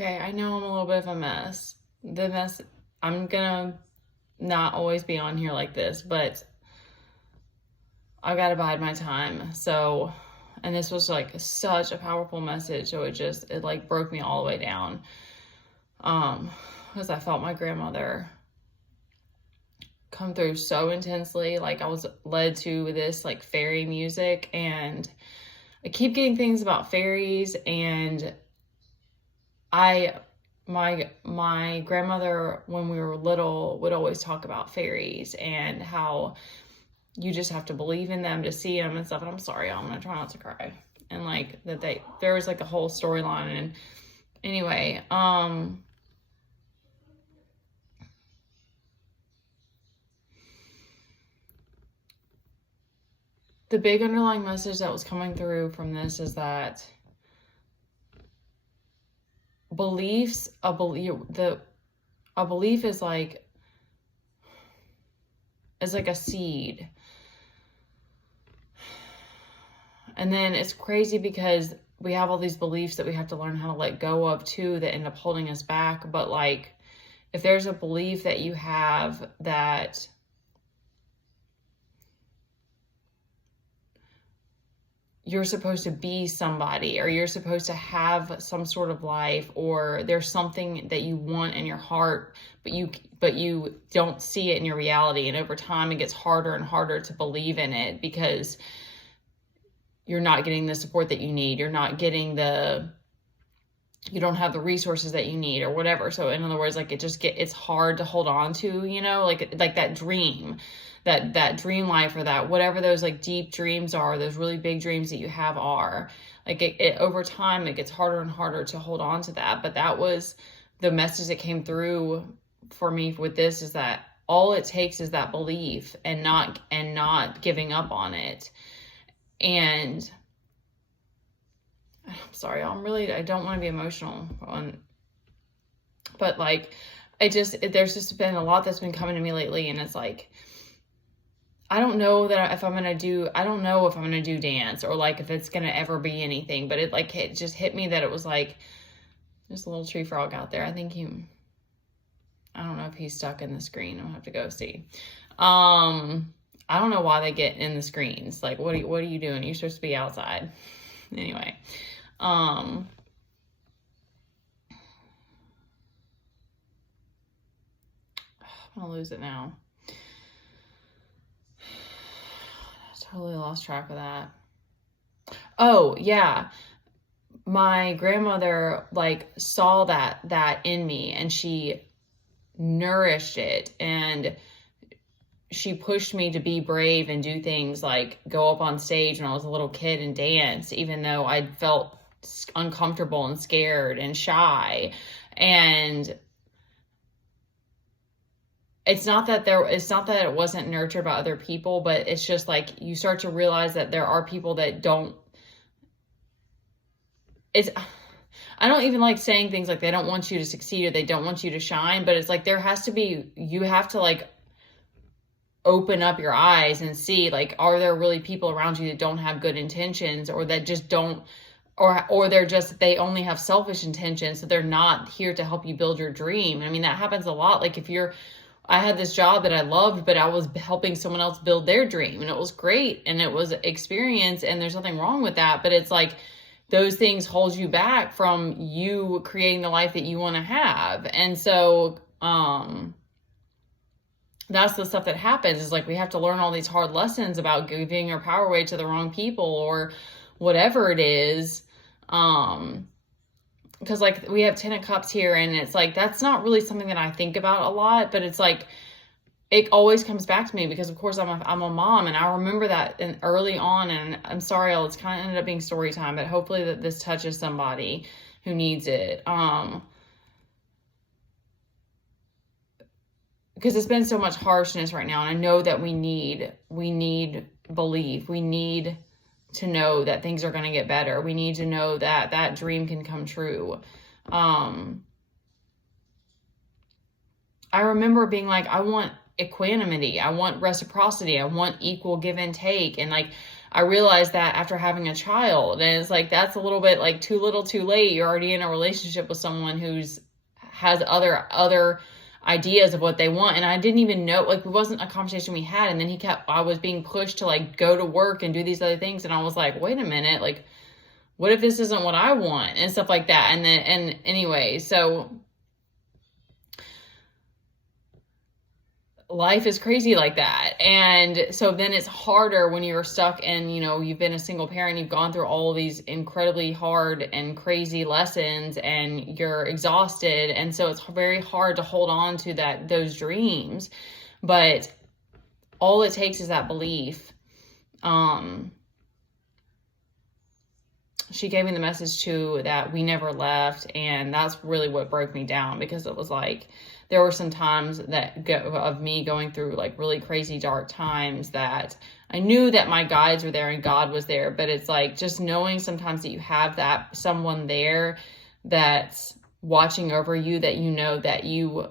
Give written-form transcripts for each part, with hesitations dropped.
Okay, I know I'm a little bit of a mess. I'm gonna not always be on here like this, but I gotta bide my time. So, and this was like such a powerful message. So it like broke me all the way down. Um, because I felt my grandmother come through so intensely. Like I was led to this like fairy music, and I keep getting things about fairies, and I my grandmother when we were little would always talk about fairies and how you just have to believe in them to see them and stuff. And I'm sorry, I'm gonna try not to cry. And like there was like a whole storyline. And anyway, the big underlying message that was coming through from this is that beliefs, a belief is like a seed. And then it's crazy because we have all these beliefs that we have to learn how to let go of too, that end up holding us back. But like, if there's a belief that you have that you're supposed to be somebody, or you're supposed to have some sort of life, or there's something that you want in your heart, but you don't see it in your reality, and over time it gets harder and harder to believe in it because you're not getting the support that you need, you don't have the resources that you need or whatever. So in other words, like it's hard to hold on to, like that dream, that dream life, or that whatever those like deep dreams are, those really big dreams that you have are like it over time, it gets harder and harder to hold on to that. But that was the message that came through for me with this, is that all it takes is that belief and not giving up on it. And I'm sorry, I don't want to be emotional but like, there's just been a lot that's been coming to me lately, and it's like, I don't know if I'm going to do dance, or like if it's going to ever be anything, but it just hit me that it was like, there's a little tree frog out there. I don't know if he's stuck in the screen. I'll have to go see. I don't know why they get in the screens. Like, what are you doing? You're supposed to be outside. Anyway, I'm gonna lose it now. I totally lost track of that. Oh yeah, my grandmother like saw that in me, and she nourished it, and she pushed me to be brave and do things like go up on stage when I was a little kid and dance, even though I felt uncomfortable and scared and shy. And it's not that it wasn't nurtured by other people, but it's just like you start to realize that there are people that don't. I don't even like saying things like they don't want you to succeed or they don't want you to shine, but it's like you have to like open up your eyes and see, like, are there really people around you that don't have good intentions, or that just don't, or they only have selfish intentions, so they're not here to help you build your dream. I mean, that happens a lot. Like I had this job that I loved, but I was helping someone else build their dream, and it was great, and it was experience, and there's nothing wrong with that. But it's like those things hold you back from you creating the life that you want to have. And so, that's the stuff that happens, is like we have to learn all these hard lessons about giving our power away to the wrong people or whatever it is. Because like we have 10 of Cups here, and it's like that's not really something that I think about a lot, but it's like it always comes back to me because of course I'm a mom, and I remember that early on. And I'm sorry, it's kind of ended up being story time, but hopefully that this touches somebody who needs it. Because it's been so much harshness right now, and I know that we need belief. We need to know that things are going to get better. We need to know that that dream can come true. I remember being like, I want equanimity, I want reciprocity, I want equal give and take. And like I realized that after having a child, and it's like, that's a little bit like too little too late. You're already in a relationship with someone has other ideas of what they want. And I didn't even know, like, it wasn't a conversation we had. And then I was being pushed to like go to work and do these other things. And I was like, wait a minute, like, what if this isn't what I want, and stuff like that. And anyway, so life is crazy like that. And so then it's harder when you're stuck and, you've been a single parent, you've gone through all these incredibly hard and crazy lessons, and you're exhausted. And so it's very hard to hold on to those dreams. But all it takes is that belief. She gave me the message too that we never left. And that's really what broke me down, because it was like, there were some times of me going through like really crazy dark times that I knew that my guides were there and God was there. But it's like, just knowing sometimes that you have that someone there that's watching over you, that that you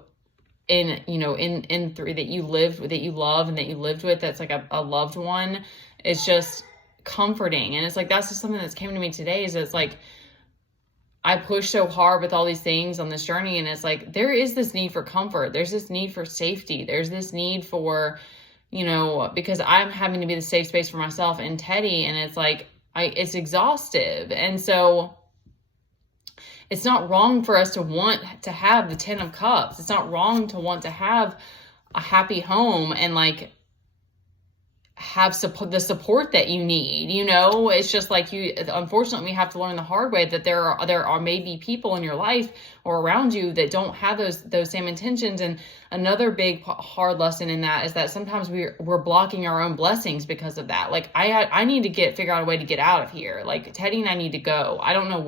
that you lived with, that you love, and that you lived with, that's like a loved one. It's just comforting. And it's like, that's just something that's came to me today, is it's like, I push so hard with all these things on this journey, and it's like, there is this need for comfort. There's this need for safety. There's this need for, because I'm having to be the safe space for myself and Teddy, and it's like, it's exhaustive. And so it's not wrong for us to want to have the 10 of Cups. It's not wrong to want to have a happy home and like have the support that you need. It's just like, unfortunately, we have to learn the hard way that there are maybe people in your life or around you that don't have those same intentions. And another big hard lesson in that is that sometimes we're blocking our own blessings because of that. Like, I need to figure out a way to get out of here. Like, Teddy and I need to go. I don't know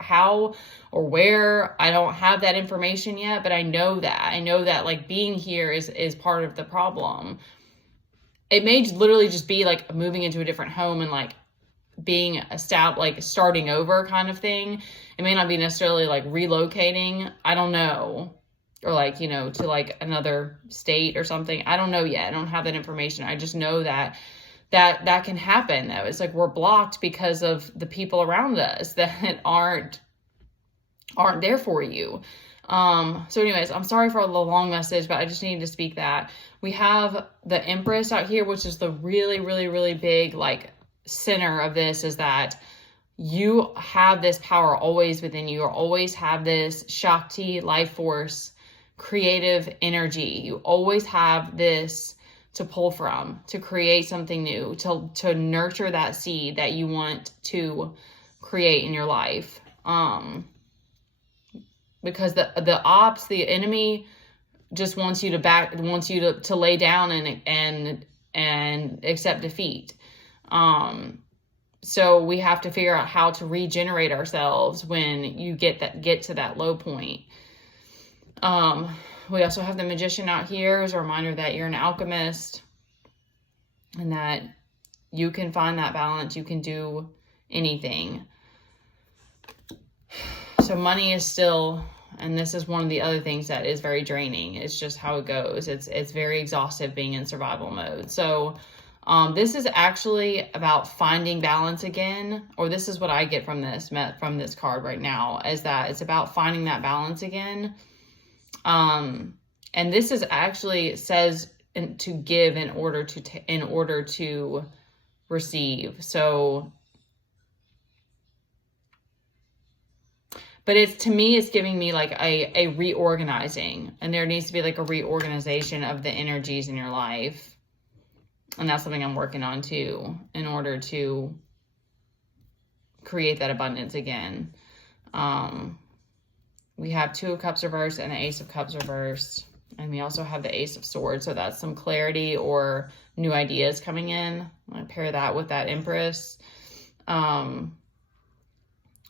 how or where. I don't have that information yet, but I know that like being here is part of the problem. It may literally just be like moving into a different home and like being established, like starting over kind of thing. It may not be necessarily like relocating. I don't know. Or like, to like another state or something. I don't know yet. I don't have that information. I just know that can happen though. It's like we're blocked because of the people around us that aren't there for you. So anyways, I'm sorry for the long message, but I just needed to speak that. We have the Empress out here, which is the really, really, really big, like, center of this, is that you have this power always within you, or always have this Shakti, life force, creative energy. You always have this to pull from, to create something new, to nurture that seed that you want to create in your life. Because the enemy just wants you to lay down and accept defeat. So we have to figure out how to regenerate ourselves when you get to that low point. We also have the Magician out here as a reminder that you're an alchemist and that you can find that balance. You can do anything. So money is still, and this is one of the other things that is very draining. It's just how it goes. It's very exhaustive being in survival mode. So this is actually about finding balance again, or this is what I get from this card right now, is that it's about finding that balance again. And this is actually says to give in order to receive. So, but to me, it's giving me like a reorganizing, and there needs to be like a reorganization of the energies in your life. And that's something I'm working on too, in order to create that abundance again. We have 2 of Cups reversed and the Ace of Cups reversed. And we also have the Ace of Swords. So that's some clarity or new ideas coming in. I'm going to pair that with that Empress.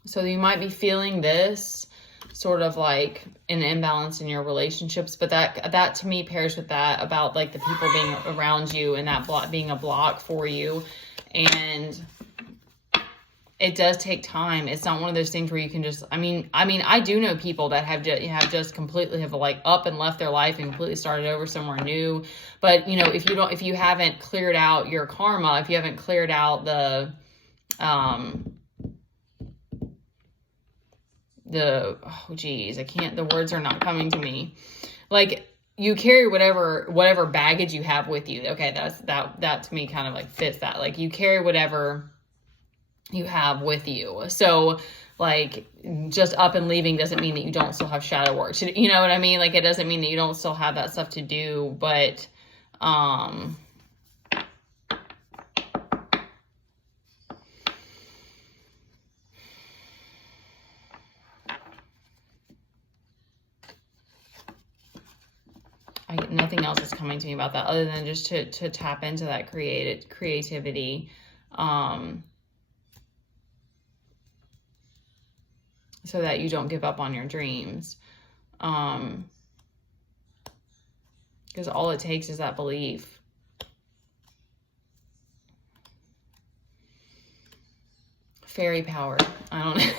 So you might be feeling this sort of like an imbalance in your relationships, but that to me pairs with that about like the people being around you and that being a block for you. And it does take time. It's not one of those things where you can just, I mean, I do know people that have just completely have like up and left their life and completely started over somewhere new. But, you know, if you haven't cleared out your karma, if you haven't cleared out the oh geez, the words are not coming to me. Like, you carry whatever baggage you have with you. Okay, that to me kind of like fits that. Like, you carry whatever you have with you. So like, just up and leaving doesn't mean that you don't still have shadow work to, you know what I mean? Like, it doesn't mean that you don't still have that stuff to do, but nothing else is coming to me about that other than just to tap into that creativity, so that you don't give up on your dreams. Because all it takes is that belief. Fairy power. I don't know.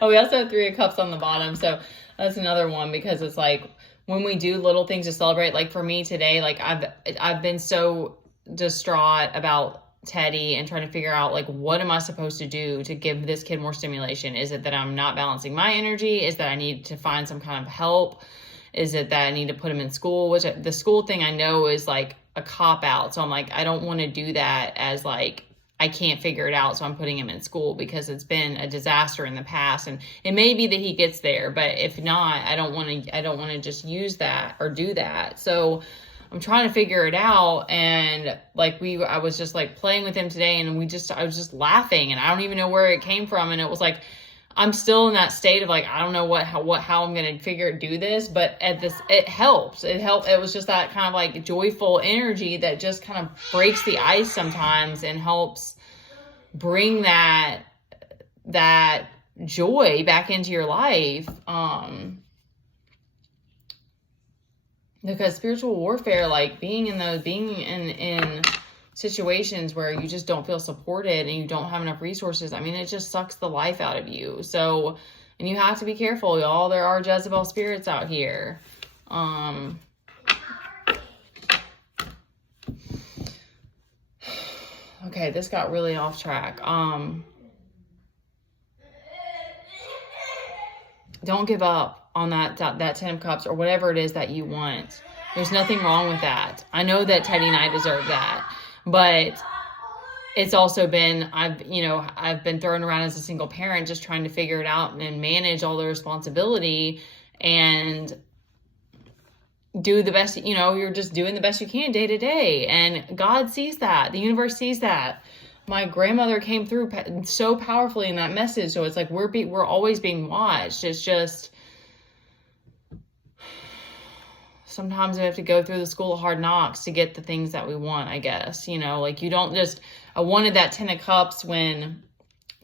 Oh, we also have 3 of Cups on the bottom. So that's another one, because it's like, when we do little things to celebrate, like for me today, like I've been so distraught about Teddy and trying to figure out, like, what am I supposed to do to give this kid more stimulation? Is it that I'm not balancing my energy? Is that I need to find some kind of help? Is it that I need to put him in school? Which the school thing I know is like a cop out. So I'm like, I don't want to do that as like, I can't figure it out, so I'm putting him in school, because it's been a disaster in the past, and it may be that he gets there, but if not, I don't want to just use that or do that. So I'm trying to figure it out, and like I was just like playing with him today, and I was just laughing, and I don't even know where it came from, and it was like, I'm still in that state of like, I don't know how I'm going to do this, but it helps. It was just that kind of like joyful energy that just kind of breaks the ice sometimes and helps bring that joy back into your life. Because spiritual warfare, like being in situations where you just don't feel supported and you don't have enough resources, I mean, it just sucks the life out of you. So, and you have to be careful, y'all. There are Jezebel spirits out here. Okay, this got really off track. Don't give up on that 10 of Cups or whatever it is that you want. There's nothing wrong with that. I know that Teddy and I deserve that. But it's also been, I've been thrown around as a single parent, just trying to figure it out and manage all the responsibility and do the best, you're just doing the best you can day to day. And God sees that. The universe sees that. My grandmother came through so powerfully in that message. So it's like, we're always being watched. It's just, sometimes we have to go through the school of hard knocks to get the things that we want, I guess. Like, you don't just, I wanted that 10 of Cups when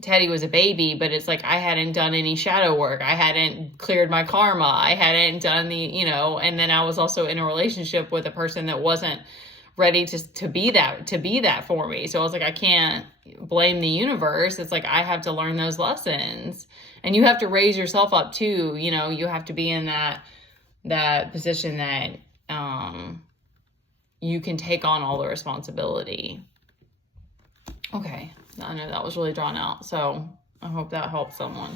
Teddy was a baby, but it's like, I hadn't done any shadow work. I hadn't cleared my karma. I hadn't done and then I was also in a relationship with a person that wasn't ready to be that for me. So I was like, I can't blame the universe. It's like, I have to learn those lessons, and you have to raise yourself up too. You have to be in that position that you can take on all the responsibility. Okay, I know that was really drawn out, so I hope that helps someone.